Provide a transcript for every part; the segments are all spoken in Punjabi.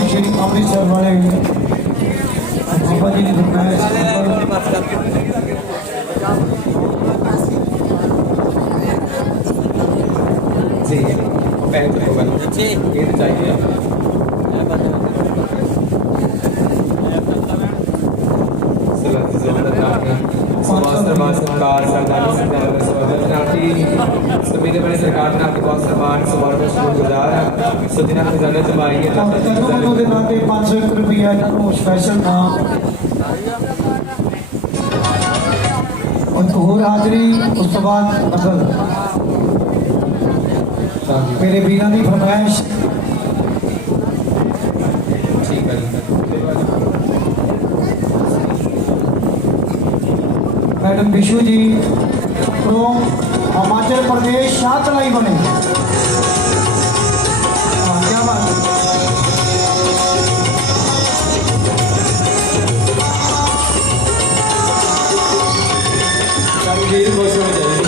ਸ਼੍ਰੀ ਅੰਮ੍ਰਿਤਸਰ ਵਾਲੇ ਬਾਬਾ ਜੀ ਦੀ ਫਰਮਾਇਸ਼ ਜੀ ਪੈਨ ਤੋਂ ਬਣ ਜੀ। ਇਹ ਤਾਂ ਸਮਾਸਰ ਮਾਸਕਾਰ ਸਰਦਾਰ ਸਰਦਾਰ ਸਵਾਗਤ ਨਾਤੀ ਸਭੀ ਦੇ ਬੜੇ ਸਰਕਾਰ ਨਾਲ ਆਪਕੇ ਬਹੁਤ ਸਨਮਾਨ ਸਵਾਗਤ ਸ਼ੁਕਰਗੁਜ਼ਾਰ ਹਾਂ ਸੋ ਦਿਨਾਂ ਦੀ ਜਨਤ ਮਾਈ ਹੈ ਔਰ ਤੈਨੂੰ ਦੇ ਨਾਤੇ 501 ਰੁਪਿਆ ਨੂੰ ਸਪੈਸ਼ਲ ਨਾਮ ਔਰ ਹੋਰ ਹਾਜ਼ਰੀ ਉਸ ਤੋਂ ਬਾਅਦ ਨਕਲ ਮੇਰੇ ਵੀਰਾਂ ਦੀ ਫਰਮਾਇਸ਼ ਠੀਕ ਹੈ ਜੀ ਮੈਡਮ ਵਿਸ਼ੂ ਜੀ from ਹਿਮਾਚਲ ਪ੍ਰਦੇਸ਼ ਸ਼ਾਹਤਲਾਈ ਬਣੇ ਹਾਂ ਕੀ ਬਾਤ ਹੈ ਸਾਡੀ ਵੀਰ ਬਹੁਤ ਸੋਹਣੀ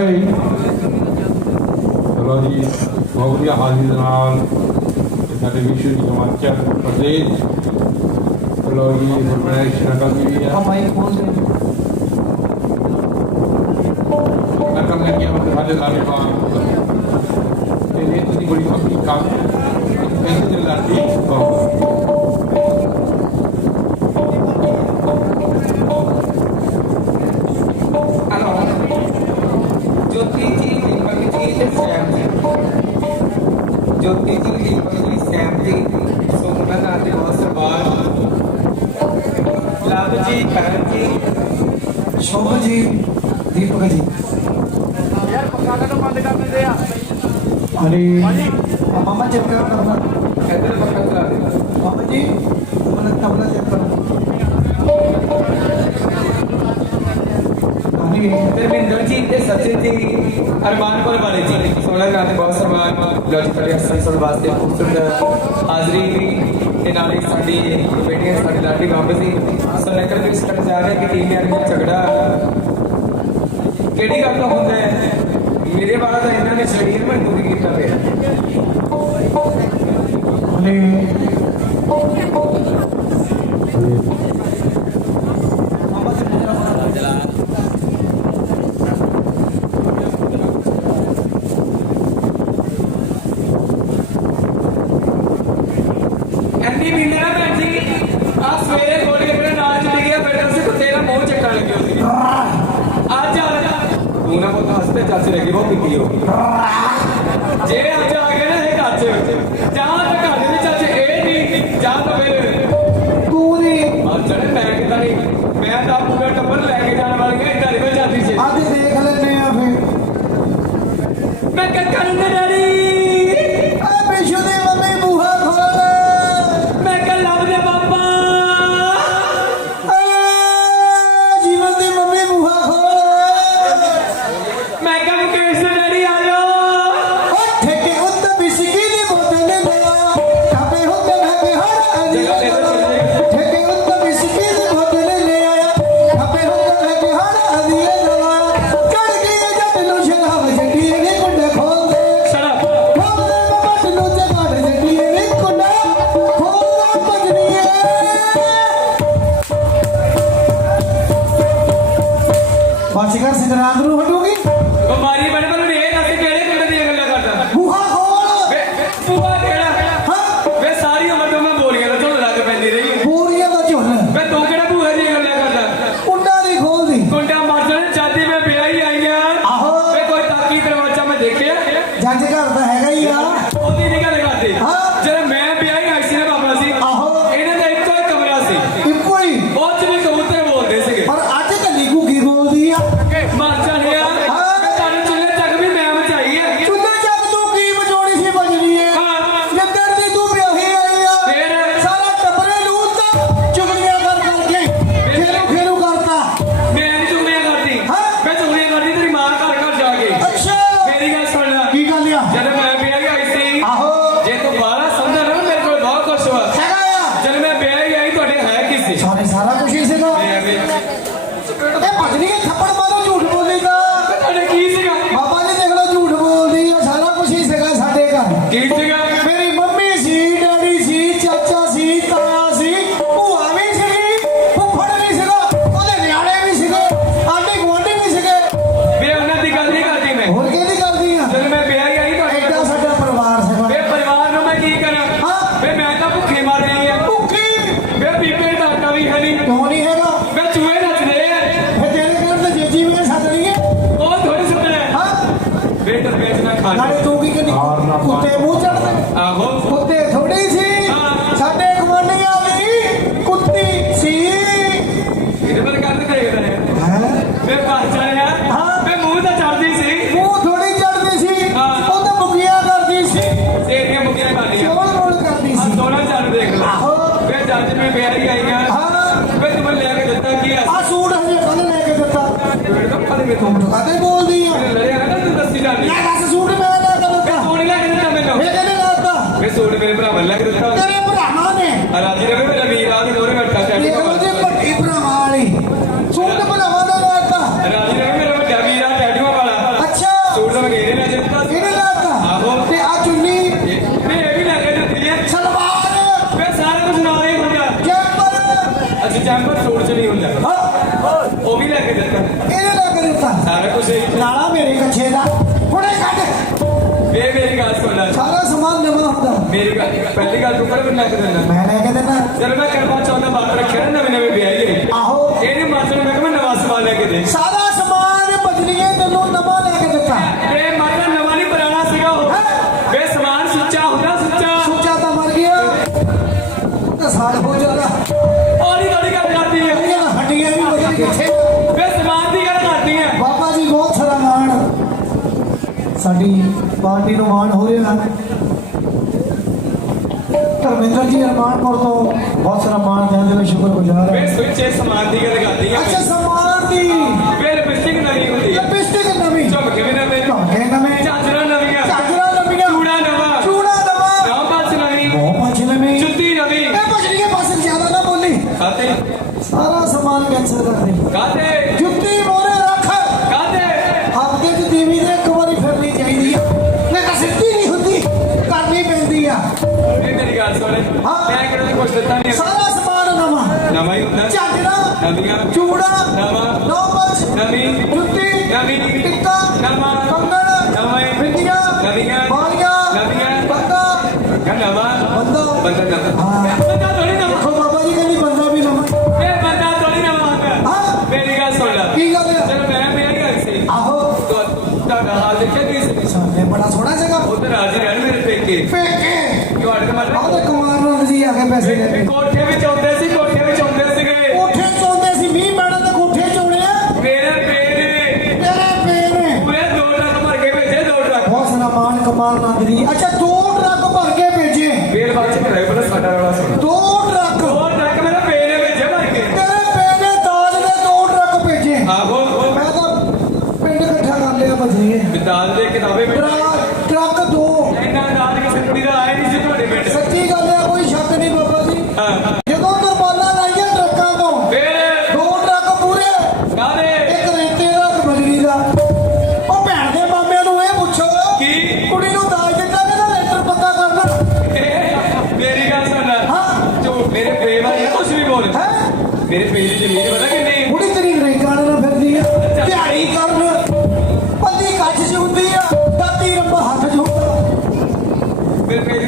ਰਹੇ ਜੀ। ਚਲੋ ਜੀ ਬਹੁਤ ਵਧੀਆ ਹਾਜ਼ਰੀ ਦੇ ਨਾਲ ਸਾਡੇ ਵਿਸ਼ਵ ਦੀ ਹਿਮਾਚਲ ਪ੍ਰਦੇਸ਼। ਚਲੋ ਜੀ ਗੁਰਮੇਸ਼ ਸ਼ਰਕਾ ਜੀ ਵੀ ਆ ਮਾਈਕ ਪਹੁੰਚ ਗਿਆ ਮੈਂ ਕੰਮ ਲੱਗਿਆ ਮੈਂ ਸਾਡੇ ਨਾਲ ਬਾਹਰ ਤੇ ਇਹ ਤੁਸੀਂ ਬੜੀ ਕੰਮ ਕੰਮ ਤੇ ਲੜਦੀ ਬਹੁਤ। ਇਹ ਸੈਮ ਜੋ ਤੇਜੂ ਦੀ ਪਹਿਲੀ ਸੈਮ ਦੀ ਸੁਮਨ ਅਤੇ ਸਰਬਾਜ ਲਾਭ ਜੀ ਕਰਨ ਜੀ ਸ਼ੋਭ ਜੀ ਦੀਪਕ ਜੀ ਯਾਰ ਪੱਕਾ ਕਦੋਂ ਬੰਦ ਕਰ ਦਿੰਦੇ ਆ ਅਰੇ ਮਾਮਾ ਚੈੱਕ ਕਰਨਾ ਇੱਧਰ ਪੱਕਾ ਚਲਾ ਦੇ ਮਾਮਾ ਜੀ ਮਨ ਤਬਲਾ ਚੈੱਕ ਕਰਨਾ ਜੀ ਧਰਮਿੰਦਰ ਜੀ ਤੇ ਸਚਿਨ ਜੀ ਅਰਮਾਨਪੁਰ ਵਾਲੇ ਜੀ ਸੋਨਾਗਾਂ ਦੇ ਬਹੁਤ ਸਨਮਾਨ ਲੜੀ ਤੁਹਾਡੇ ਹਸਨ ਸੁਣ ਵਾਸਤੇ ਖੂਬਸੂਰਤ ਹਾਜ਼ਰੀ ਵੀ ਤੇ ਨਾਲੇ ਸਾਡੀ ਬੇਟੀਆਂ ਸਾਡੇ ਲਾਡੀ ਬਾਬਾ ਜੀ ਸਨਕਰ ਵੀ ਸਟਕ ਜਾ ਰਿਹਾ ਕਿ ਟੀਮ ਯਾਰ ਦਾ ਝਗੜਾ ਕਿਹੜੀ ਗੱਲ ਦਾ ਹੁੰਦਾ ਹੈ ਮੇਰੇ ਬਾਰੇ ਤਾਂ ਇਹਨਾਂ ਨੇ ਸਰੀਰ ਮੈਂ ਪੂਰੀ ਕੀਤਾ ਪਿਆ ਨੇ ਚਾਚੇ ਨੇ ਅੱਗੇ ਬਹੁਤ ਕੀਤੀ ਹੋਗੀ ਜੇ ਅੱਜ ਆ ਗਏ ਨਾ ਇਹ ਚਾਚੇ। ਜਾਂ ਤਾਂ ਘਰ ਦੇ ਚਾਚੇ ਇਹ ਨਹੀਂ ਜਾਂ ਤਾਂ ਫਿਰ ਤੂੰ ਨਹੀਂ ਅਜੜ ਮੈਂ ਕਿਦਾਂ ਨਹੀਂ। ਮੈਂ ਤਾਂ ਪੂਰਾ ਟੱਬਰ ਲੈ ਕੇ ਜਾਣ ਵਾਲੀ ਹੈ ਡਰ ਵਿੱਚ ਜਾਂਦੀ ਸੀ ਅੱਜ ਦੇਖ ਲੈਨੇ ਆ ਫਿਰ ਮੈਂ ਕਰਨ ਦੇ ਡੈਡੀ। ਸਾਰਾ ਸਮਾਨ ਨਵਾਂ ਹੁੰਦਾ। ਮੇਰੀ ਗੱਲ ਪਹਿਲੀ ਗੱਲ ਤੂੰ ਕਰ ਮੈਂ ਕਰ ਦਿੰਦਾ ਮੈਂ ਲੈ ਕੇ ਦਿੰਦਾ ਜਦ ਮੈਂ ਕਰਵਾ ਚਾਹੁੰਦਾ ਬਾਤ ਰੱਖਿਆ ਨਾ ਨਵੇਂ ਨਵੇਂ ਵਿਆਹੀ ਆਹੋ। ਇਹਨੇ ਮਾਸੜ ਮੈਂ ਕਿ ਮੈਂ ਨਵਾਂ ਸਮਾਨ ਲੈ ਕੇ ਦੇ। ਸਾਰਾ ਜੀ ਅਰਮਾਨ ਕੌਰ ਤੋਂ ਬਹੁਤ ਸਾਰਾ ਮਾਣ ਦਿੰਦੇ ਮੈਂ ਸ਼ੁਕਰਗੁਜ਼ਾਰ ਹਾਂ। ਮੈਂ ਸੋਚੇ ਸਮਾਨ ਦੀ ਗੱਲ ਕਰਦੀ ਆ। ਅੱਛਾ ਸਮਾਨ ਦੀ। ਫਿਰ ਲਿਪਸਟਿਕ ਨਵੀਂ ਹੁੰਦੀ ਹੈ ਲਿਪਸਟਿਕ ਨਵੀਂ। ਝੁੱਕ ਕੇ ਨਵੇਂ। ਝੁੱਕ ਕੇ ਨਵੇਂ। ਚਾਦਰਾਂ ਨਵੀਆਂ। ਚਾਦਰਾਂ ਨਵੀਆਂ। ਚੂੜਾ ਨਵਾਂ। ਚੂੜਾ ਨਵਾਂ। ਸਾਂਭਾਂ ਨਵੀਂ। ਮੋਹਾਂ ਨਵੀਂ। ਜੁੱਤੀ ਨਵੀਂ। ਇਹ ਪਛੜੀਏ ਪਾਸੇ ਜ਼ਿਆਦਾ ਨਾ ਬੋਲੀ। ਸਾਤੇ ਸਾਰਾ ਸਮਾਨ ਕੈਂਸਲ ਕਰ ਦੇ। ਕਾਤੇ ਨਵੀਆਂ ਚੂੜਾ ਨਵਾਂ ਨੌਬਜ ਨਵੀਂ ਜੁੱਤੀ ਨਵੀਂ ਟਿੱਕਾ ਨਵਾਂ ਕੰਗਣ ਨਵੇਂ ਬਿੰਦੀਆਂ ਨਵੀਆਂ ਬਾਲੀਆਂ ਨਵੀਆਂ ਬੰਦਾ। ਨਵਾਂ ਬੰਦਾ। ਬੰਦਾ ਨਵਾਂ ਬੰਦਾ ਥੋੜੀ ਨਵਾਂ। ਦੇਖੋ ਬਾਬਾ ਜੀ ਕਹਿੰਦੀ ਬੰਦਾ ਵੀ ਨਵਾਂ। ਇਹ ਬੰਦਾ ਥੋੜੀ ਨਵਾਂ ਹੁੰਦਾ। ਹਾਂ। ਮੇਰੀ ਗੱਲ ਸੁਣ ਲੈ। ਕੀ ਗੱਲ ਹੈ ਚਲ ਮੈਂ ਮੇਰੀ ਗੱਲ ਸੀ ਆਹੋ। ਤੁਹਾਡਾ ਹਾਲ ਦੇਖਿਆ ਕਿ ਇਸ ਪਿਛਾਂ ਬੜਾ ਸੋਹਣਾ ਜਗ੍ਹਾ। ਉਧਰ ਆ ਜੀ ਰਹਿਣ ਮੇਰੇ ਪੇਕੇ। ਪੇਕੇ। ਤੁਹਾਡੇ ਮਾਰੇ ਉਹਦੇ ਕੁਮਾਰ ਨਾਲ ਜੀ ਆ ਕੇ ਪੈਸੇ ਦੇ ਕੋਠੇ ਵਿੱਚ ਆਉਂਦੇ সম্মান নাগরিক আচ্ছা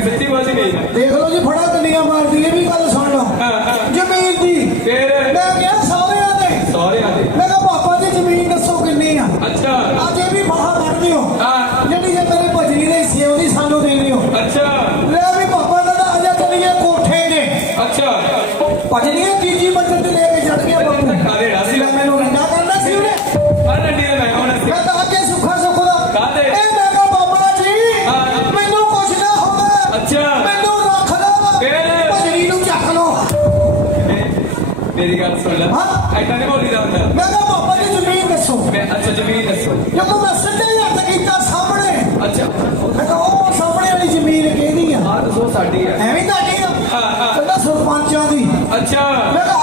ਸੱਚੀ ਬੋਲੀ ਗਈ ਦੇਖ ਲਓ ਜੀ ਫੜਾ ਕੰਨੀਆਂ ਮਾਰਦੀ ਇਹ ਵੀ ਗੱਲ ਸੁਣ ਲਓ। ਜ਼ਮੀਨ ਦੀ। ਫੇਰ? ਮੈਂ ਕਿਹਾ ਸਹੁਰਿਆਂ ਦੇ ਸਹੁਰਿਆਂ ਦੇ ਮੈਂ ਕਿਹਾ ਪਾਪਾ ਦੀ ਜ਼ਮੀਨ ਦੱਸੋ ਕਿੰਨੀ ਆ? ਅੱਛਾ। ਅੱਜ ਇਹ ਵੀ ਬਾਹਰ ਕੱਢ ਹੋ। ਜਿਹੜੀ ਜੇ ਮੇਰੇ ਭਜਨੀ ਦੇ ਸੀ ਉਹਦੀ ਸਾਨੂੰ ਦੇ ਦਿਓ। ਅੱਛਾ। ਲੈ ਵੀ ਪਾਪਾ ਦਾ ਅਜਾ ਚੱਲੀਏ ਕੋਠੇ ਦੇ ਅੱਛਾ। ਭਜਨੀ ਤੀਜੀ ਜਦੋਂ ਮੈਂ ਸਿੱਧੇ ਹੱਥ ਕੀਤਾ ਸਾਹਮਣੇ ਅੱਛਾ। ਮੈਂ ਕਿਹਾ ਉਹ ਸਾਹਮਣੇ ਵਾਲੀ ਜ਼ਮੀਨ ਕਿਹਦੀ ਆ? ਹਾਂ ਦੱਸੋ ਸਾਡੀ ਆ। ਐਵੇਂ ਤੁਹਾਡੀ ਆ? ਹਾਂ ਹਾਂ। ਕਹਿੰਦਾ ਸਰਪੰਚਾਂ ਦੀ। ਅੱਛਾ। ਮੈਂ ਕਿਹਾ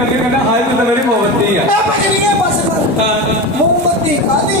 मंदिर का नाम आज तो मेरी मोमबत्ती है बस मोमबत्ती काली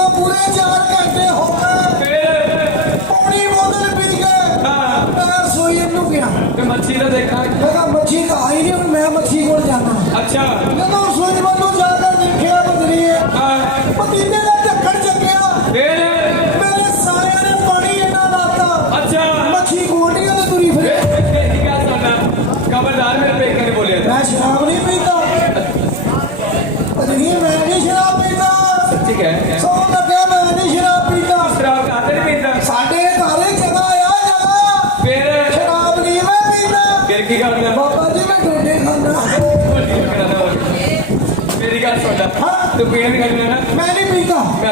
ਅੱਛਾ। ਜਦੋਂ ਸੂਰਜ ਨੂੰ ਜਾ ਕੇ ਦੇਖਿਆ ਬਦਰੀਏ ਪਤੀਲੇ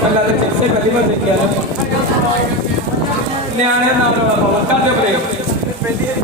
ਅੱਲਾ ਦੇ ਚਿੱਸੇ ਕਲਿਮਾ ਦੇਖਿਆ ਨਾ। ਨਿਆਣੇ ਨਾਲ ਰੌਲਾ ਪਾਵਾ ਕਰ ਦੇ ਬ੍ਰੇਕ ਪਹਿਲੀ ਹੈ